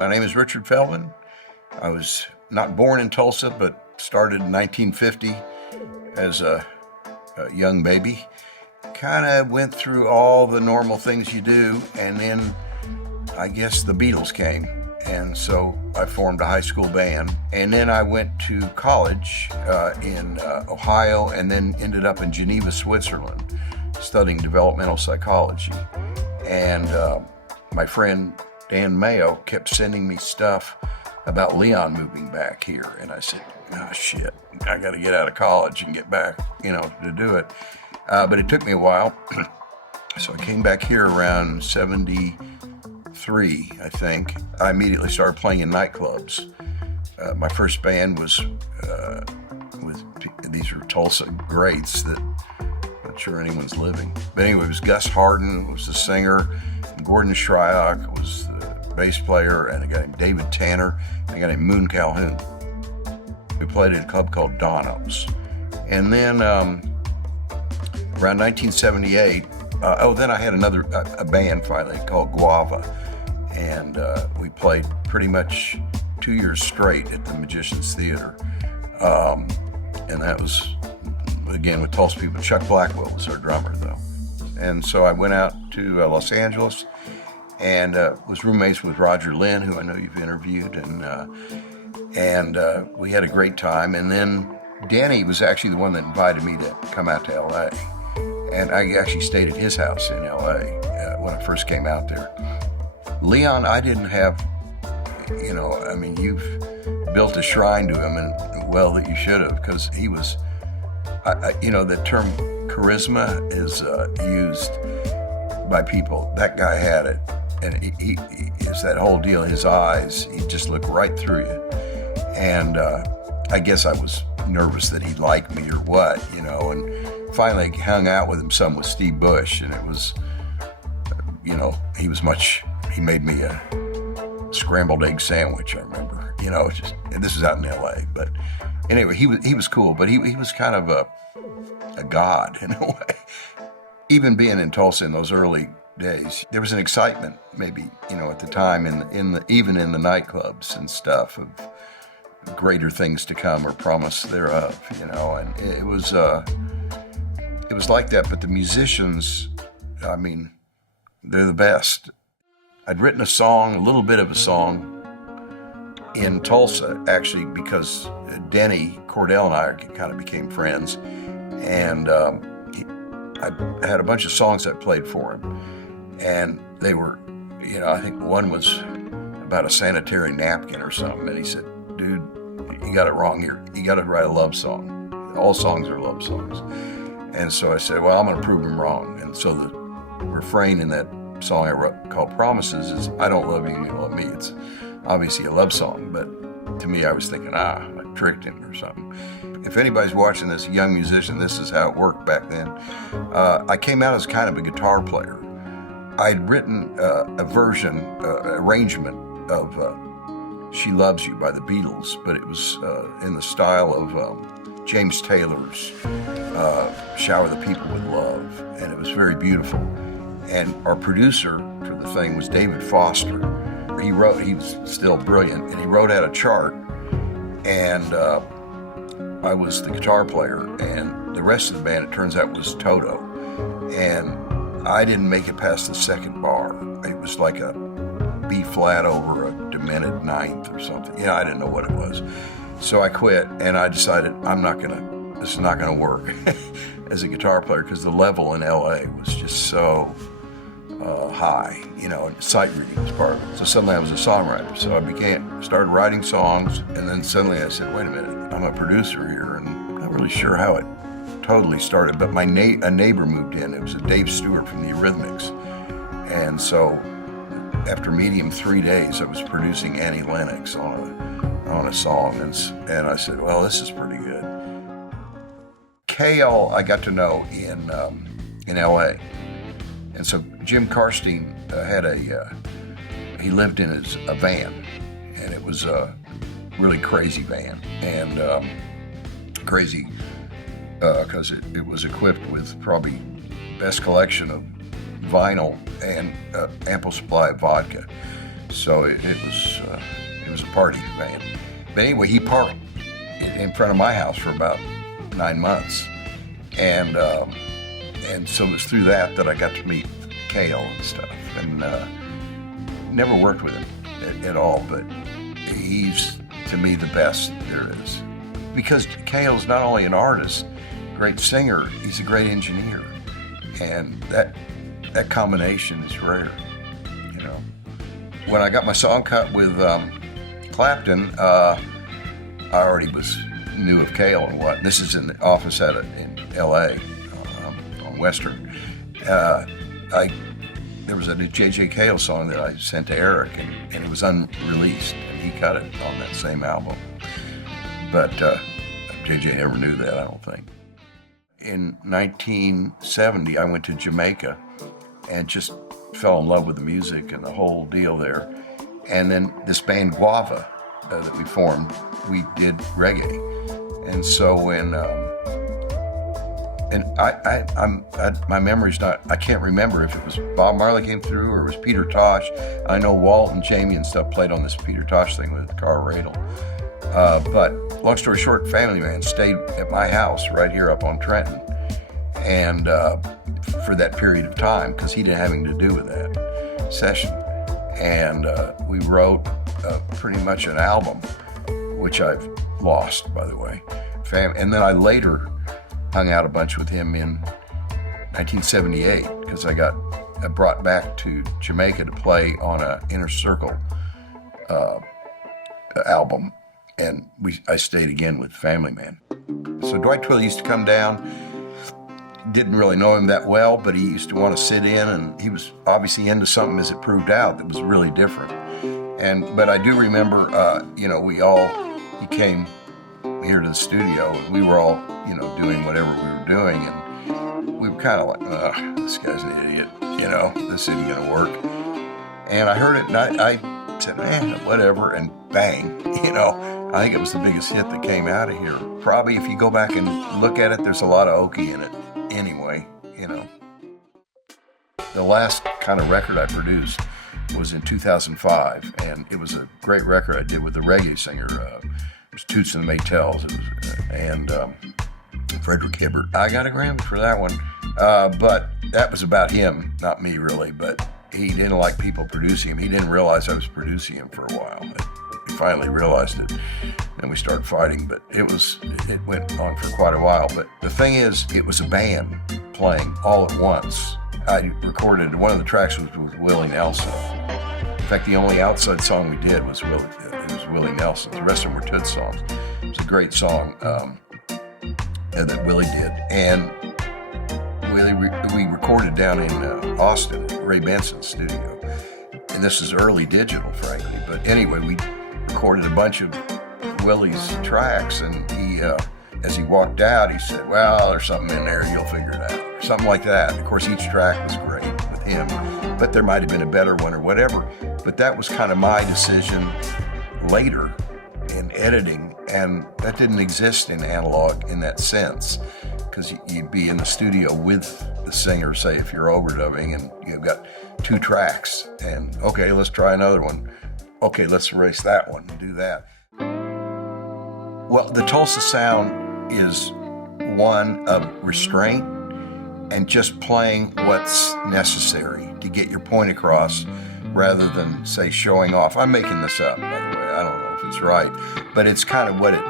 My name is Richard Feldman. I was not born in Tulsa, but started in 1950 as a young baby. Kind of went through all the normal things you do, and then I guess the Beatles came. And so I formed a high school band. And then I went to college in Ohio, and then ended up in Geneva, Switzerland, studying developmental psychology. And my friend Dan Mayo kept sending me stuff about Leon moving back here. And I said, oh shit, I got to get out of college and get back, to do it. But it took me a while. So I came back here around 73, I think. I immediately started playing in nightclubs. My first band was these were Tulsa greats that I'm not sure anyone's living. But anyway, it was Gus Hardin was the singer, Gordon Shryock was the bass player, and a guy named David Tanner, and a guy named Moon Calhoun. We played at a club called Dono's. And then around 1978, then I had a band finally called Guava, and we played pretty much 2 years straight at the Magicians Theater, and that was again with Tulsa people. Chuck Blackwell was our drummer though, and so I went out to Los Angeles and was roommates with Roger Linn, who I know you've interviewed, and we had a great time. And then Danny was actually the one that invited me to come out to L.A. And I actually stayed at his house in L.A. When I first came out there. Leon, I didn't have, you've built a shrine to him, and well that you should have, because he was, the term charisma is used by people. That guy had it, and he it's that whole deal. His eyes, he just looked right through you, and I guess I was nervous that he'd like me or what, and finally hung out with him some with Steve Bush, and it was, he made me a scrambled egg sandwich, I remember, and this was out in LA, but anyway, he was cool, but he was kind of a god in a way. Even being in Tulsa in those early days, there was an excitement maybe, at the time even in the nightclubs and stuff of greater things to come or promise thereof, and it was like that. But the musicians, they're the best. I'd written a little bit of a song in Tulsa, actually, because Denny Cordell and I kind of became friends, and I had a bunch of songs I played for him, and they were, I think one was about a sanitary napkin or something, and he said, dude, you got it wrong here. You got to write a love song. All songs are love songs. And so I said, well, I'm going to prove him wrong. And so the refrain in that song I wrote called Promises is, I don't love you, you love me. It's obviously a love song, but to me, I was thinking, I tricked him or something. If anybody's watching this, a young musician, this is how it worked back then. I came out as kind of a guitar player. I'd written a version, arrangement of She Loves You by the Beatles, but it was in the style of James Taylor's Shower the People with Love, and it was very beautiful. And our producer for the thing was David Foster. He was still brilliant, and he wrote out a chart, and I was the guitar player, and the rest of the band, it turns out, was Toto. And I didn't make it past the second bar. It was like a B flat over a diminished ninth or something. I didn't know what it was. So I quit, and I decided this is not gonna work as a guitar player, because the level in LA was just so high, and sight reading was part of it. So suddenly I was a songwriter. So I started writing songs, and then suddenly I said, wait a minute, I'm a producer here, and I'm not really sure how it totally started, but a neighbor moved in. It was a Dave Stewart from the Eurythmics. And so after meeting him 3 days, I was producing Annie Lennox on a song, and I said, well, this is pretty good. Cale I got to know in LA. And so Jim Karstein he lived in a van, and it was a really crazy van, and crazy because it was equipped with probably best collection of vinyl and ample supply of vodka. So it was a party band. But anyway, he parked in front of my house for about 9 months, and so it was through that I got to meet Cale and stuff, and never worked with him at all, but he's, to me, the best there is. Because Cale's not only an artist, great singer, he's a great engineer, and that combination is rare, you know. When I got my song cut with Clapton, I already knew of Cale and what. This is in the office in L.A. On Western. There was a JJ Cale song that I sent to Eric, and it was unreleased, and he cut it on that same album. But JJ never knew that, I don't think. In 1970, I went to Jamaica and just fell in love with the music and the whole deal there. And then this band Guava that we formed, we did reggae. And so when my memory's not, I can't remember if it was Bob Marley came through or it was Peter Tosh. I know Walt and Jamie and stuff played on this Peter Tosh thing with Carl Radle. But long story short, Family Man stayed at my house right here up on Trenton, and for that period of time, because he didn't have anything to do with that session. And we wrote pretty much an album, which I've lost, by the way. And then I later hung out a bunch with him in 1978, because I got brought back to Jamaica to play on an Inner Circle album, and I stayed again with Family Man. So Dwight Twilley used to come down. Didn't really know him that well, but he used to want to sit in, and he was obviously into something, as it proved out, that was really different. But I do remember, he came here to the studio, and we were all, doing whatever we were doing, and we were kind of like, this guy's an idiot, this isn't gonna work. And I heard it, and I said, whatever, and bang, I think it was the biggest hit that came out of here. Probably, if you go back and look at it, there's a lot of Okie in it anyway, The last kind of record I produced was in 2005, and it was a great record I did with the reggae singer. It was Toots and The Maytails, and Frederick Hibbert. I got a Grammy for that one, but that was about him, not me really, but he didn't like people producing him. He didn't realize I was producing him for a while. He finally realized it, and we started fighting, but it went on for quite a while. But the thing is, it was a band playing all at once. I recorded, one of the tracks was with Willie Nelson. In fact, the only outside song we did was Willie Nelson. The rest of them were Toots songs. It was a great song that Willie did. And we recorded down in Austin at Ray Benson's studio. And this is early digital, frankly. But anyway, we recorded a bunch of Willie's tracks, and he, as he walked out, he said, well, there's something in there, you'll figure it out. Something like that. Of course, each track was great with him, but there might have been a better one or whatever. But that was kind of my decision later in editing, and that didn't exist in analog in that sense, because you'd be in the studio with the singer, say, if you're overdubbing, and you've got 2 tracks, and okay, let's try another one. Okay, let's erase that one and do that. Well, the Tulsa sound is one of restraint and just playing what's necessary to get your point across, rather than, say, showing off. I'm making this up, by the way. I don't know if it's right, but it's kind of what it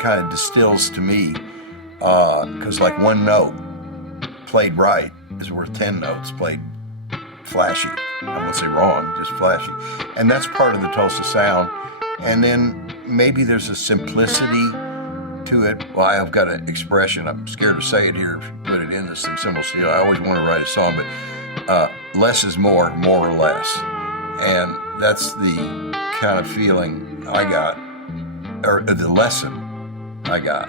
kind of distills to me, because like one note played right is worth 10 notes played flashy. I won't say wrong, just flashy. And that's part of the Tulsa sound. And then maybe there's a simplicity to it. Well, I've got an expression, I'm scared to say it here, put it in this thing, Symbol Steel. I always want to write a song, but less is more or less. And that's the kind of feeling I got, or the lesson I got